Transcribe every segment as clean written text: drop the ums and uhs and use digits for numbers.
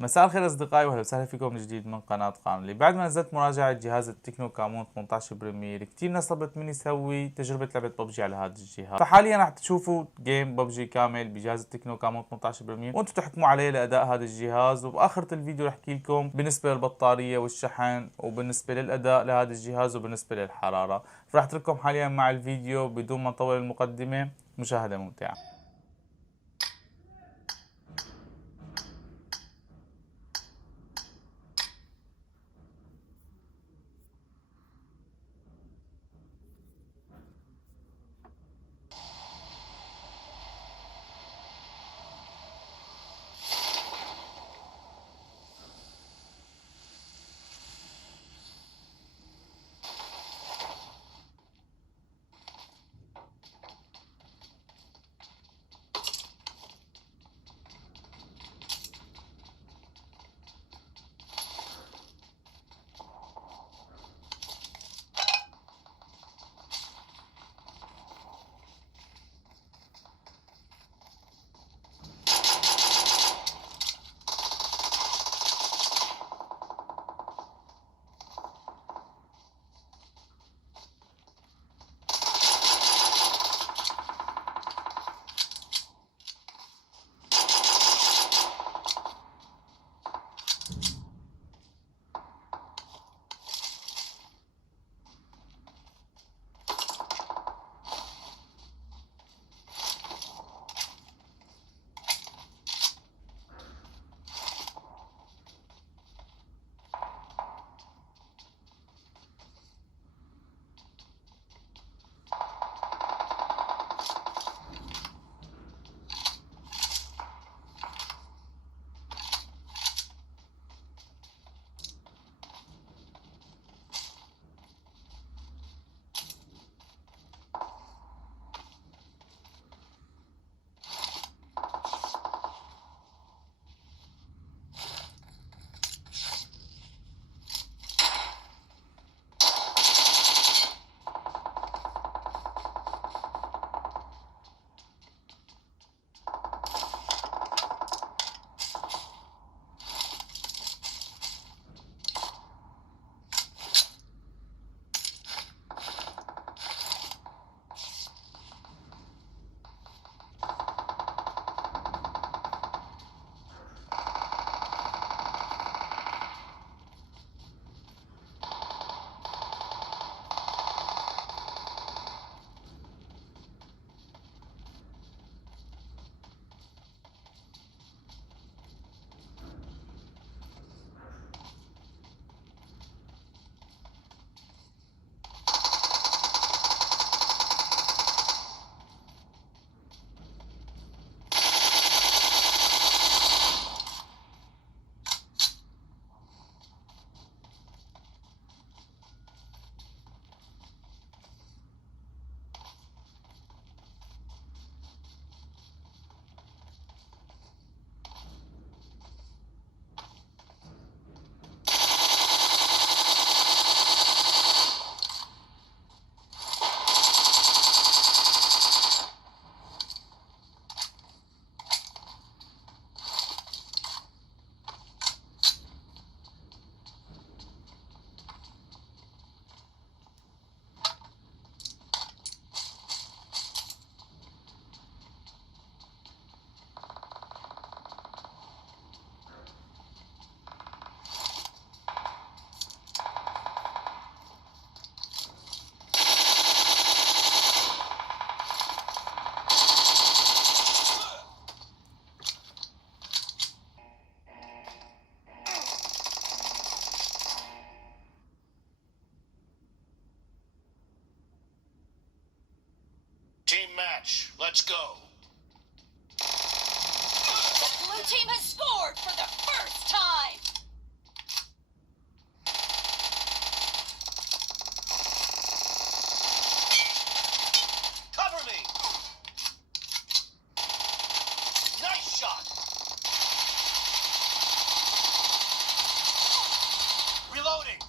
مساء الخير اصدقائي، واهلا وسهلا فيكم من جديد من قناه قاملي. بعد ما نزلت مراجعه جهاز التكنو كامون 18 بريمير، كثير ناس طلبت مني اسوي تجربه لعبه ببجي على هذا الجهاز. فحاليا راح تشوفوا جيم ببجي كامل بجهاز التكنو كامون 18 بريمير، وانتم تحكموا عليه لاداء هذا الجهاز. وباخره الفيديو راح احكي لكم بالنسبه للبطاريه والشحن، وبالنسبه للاداء لهذا الجهاز، وبالنسبه للحراره. فراح اترككم حاليا مع الفيديو بدون ما نطول المقدمه. مشاهده ممتعه. Let's go. The blue team has scored for the first time. Cover me. Nice shot. Reloading.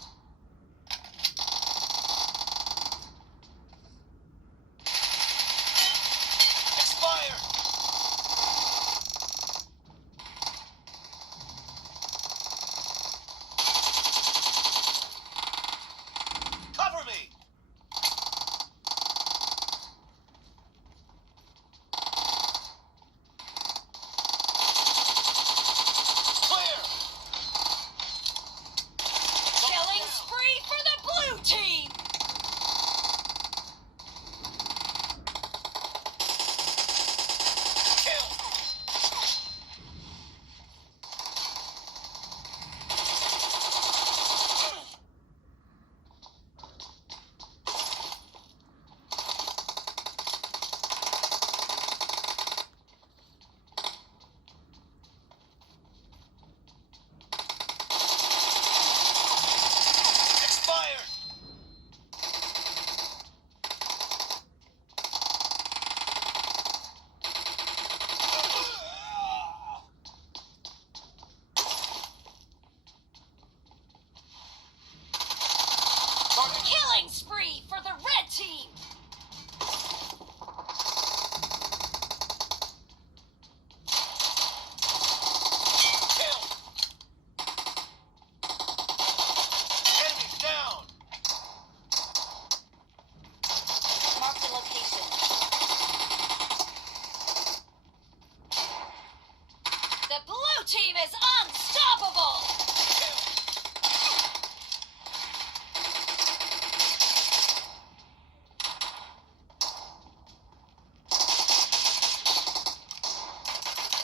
unstoppable!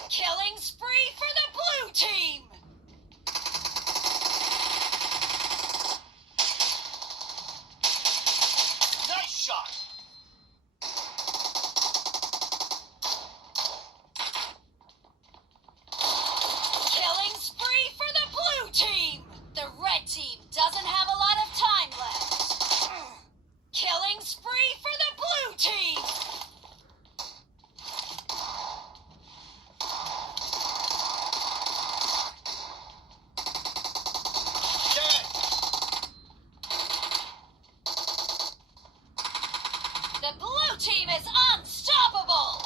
Killing spree for the blue team! Nice shot. Killing spree for the blue team! The red team doesn't have a lot of time left. Killing spree for the blue team! Dead. The blue team is unstoppable!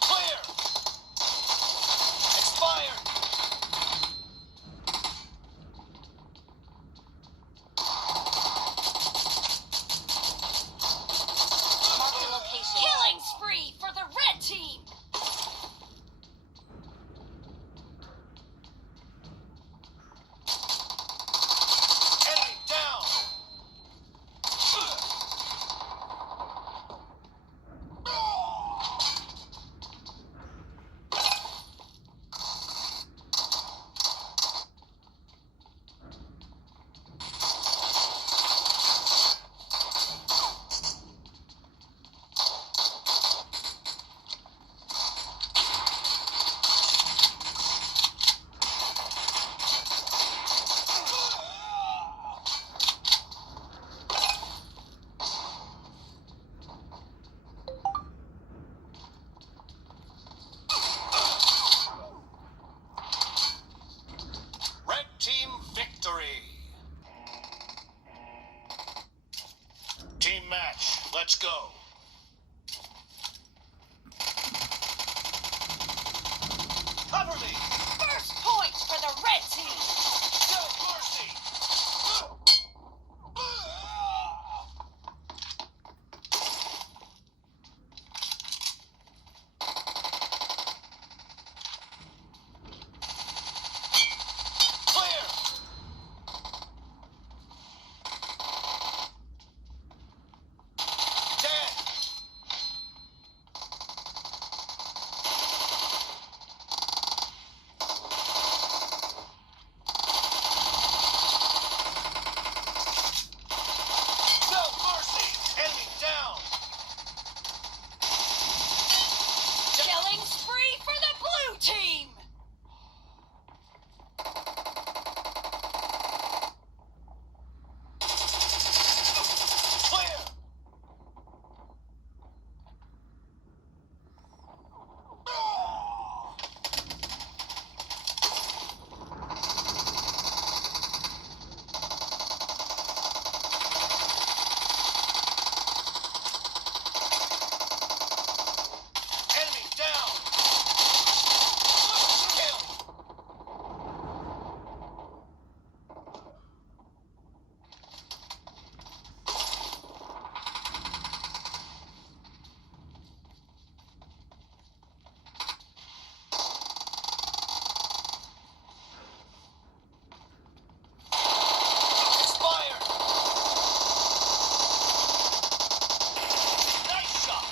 Clear. Expired. Mark the location. Killing spree for the red team! Enemy down. Red team victory. Team match. Let's go. Cover me. First point for the red team! No mercy. Clear. Dead. No mercy. Enemy down. Killing spree for the blue team! Clear. Enemy down. Kill. Expired. Nice shot.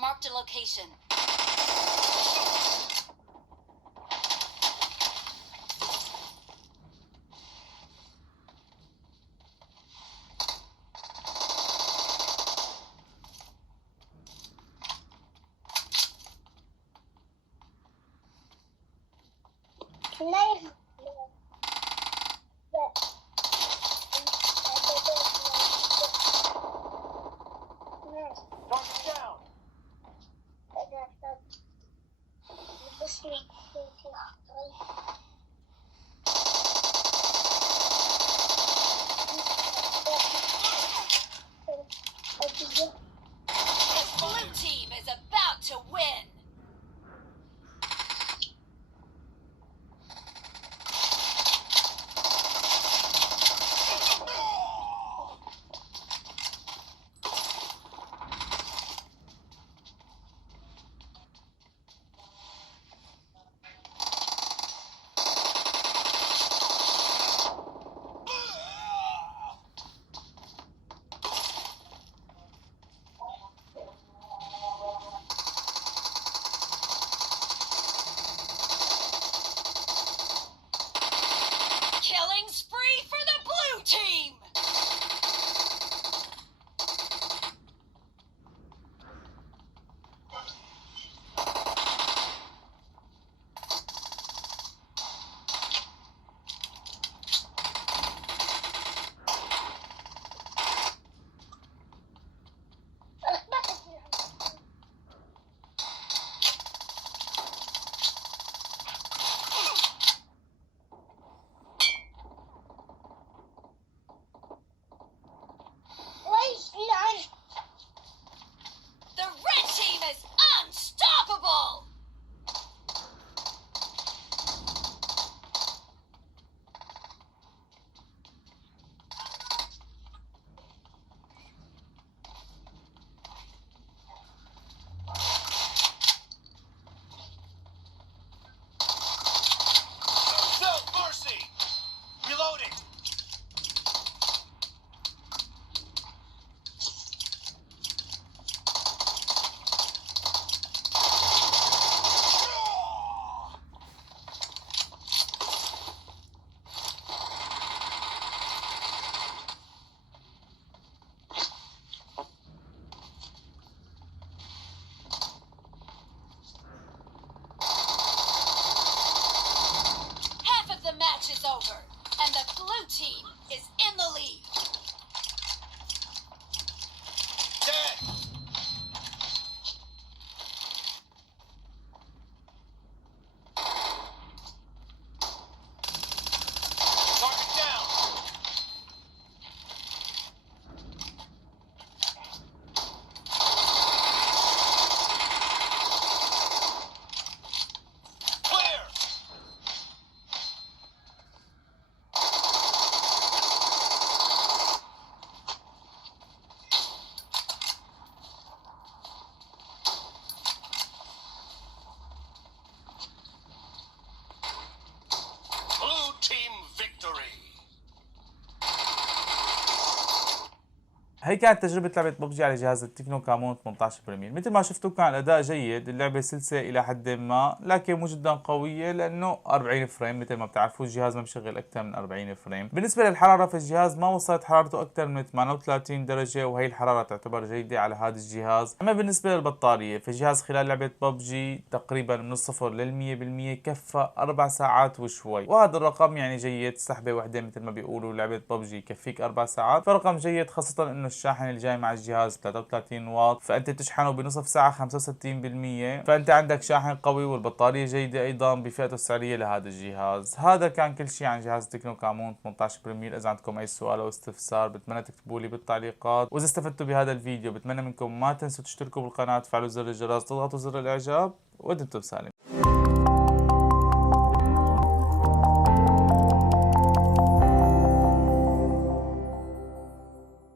Marked a location. spree for the blue team! The red team is unstoppable! No mercy! Reloading! Half of the match is over, and the blue team is in the lead. Dead! Target down! Clear! Blue team victory! هي كانت تجربة لعبة ببجي على جهاز التكنو كامون 18 بريمير. مثل ما شفتوا كان الأداء جيد، اللعبة سلسة إلى حد ما لكن مو جدا قوية لأنه 40 فريم. مثل ما بتعرفوا الجهاز ما بشغل أكثر من 40 فريم. بالنسبة للحرارة فالجهاز ما وصلت حرارته أكثر من 38 درجة، وهي الحرارة تعتبر جيدة على هذا الجهاز. أما بالنسبة للبطارية فالجهاز خلال لعبة ببجي تقريبا من الصفر لل100% كفى 4 ساعات وشوي، وهذا الرقم يعني جيد. سحبة واحدة مثل ما بيقولوا لعبة ببجي يكفيك 4 ساعات، فرقم جيد، خاصة إنه الشاحن اللي جاي مع الجهاز 33 واط، فانت تشحنه بنصف ساعه 65%، فانت عندك شاحن قوي والبطاريه جيده ايضا بفئته السعريه لهذا الجهاز. هذا كان كل شيء عن جهاز تكنو كامون 18 بريمير. اذا عندكم اي سؤال او استفسار بتمنى تكتبوا لي بالتعليقات، واذا استفدتوا بهذا الفيديو بتمنى منكم ما تنسوا تشتركوا بالقناه، تفعلوا زر الجرس، تضغطوا زر الاعجاب، ودمتم سالمين.